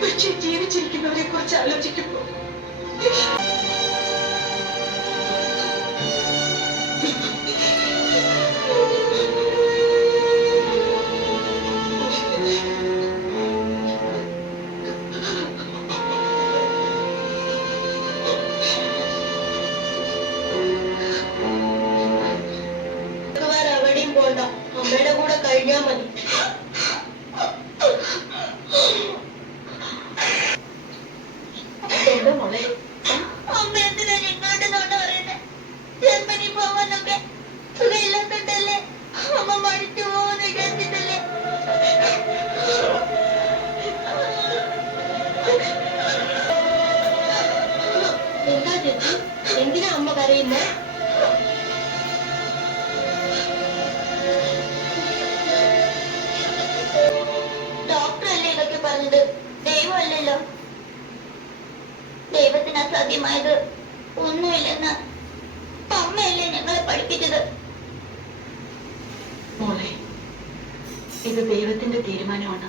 പക്ഷെ ജീവിച്ചിരിക്കുന്നവരെ കുറിച്ച് ആലോചിക്കുമ്പോൾ എവിടെയും പോണ്ട, അമ്മയുടെ കൂടെ കഴിഞ്ഞാൽ മതി. അമ്മ എന്തിനാ ഇങ്ങോട്ട് നോട്ട് പറയുന്നത്? ജർമ്മനി പോവാനൊക്കെ സുഖമില്ലാത്തല്ലേ? അമ്മ മരിച്ചു പോകുന്ന വിചാരിച്ചിട്ടല്ലേ? എന്താ ചേച്ചി, എന്തിനാ അമ്മ കരയുന്നേ? ഡോക്ടറല്ലേ ഇതൊക്കെ പറഞ്ഞത്, ദൈവമല്ലല്ലോ. ദൈവത്തിന് അസാധ്യമായത് ഒന്നുമില്ലെന്ന് അമ്മയല്ലേ ഞങ്ങളെ പഠിപ്പിച്ചത്. മോളെ, ഇത് ദൈവത്തിന്റെ തീരുമാനമാണ്.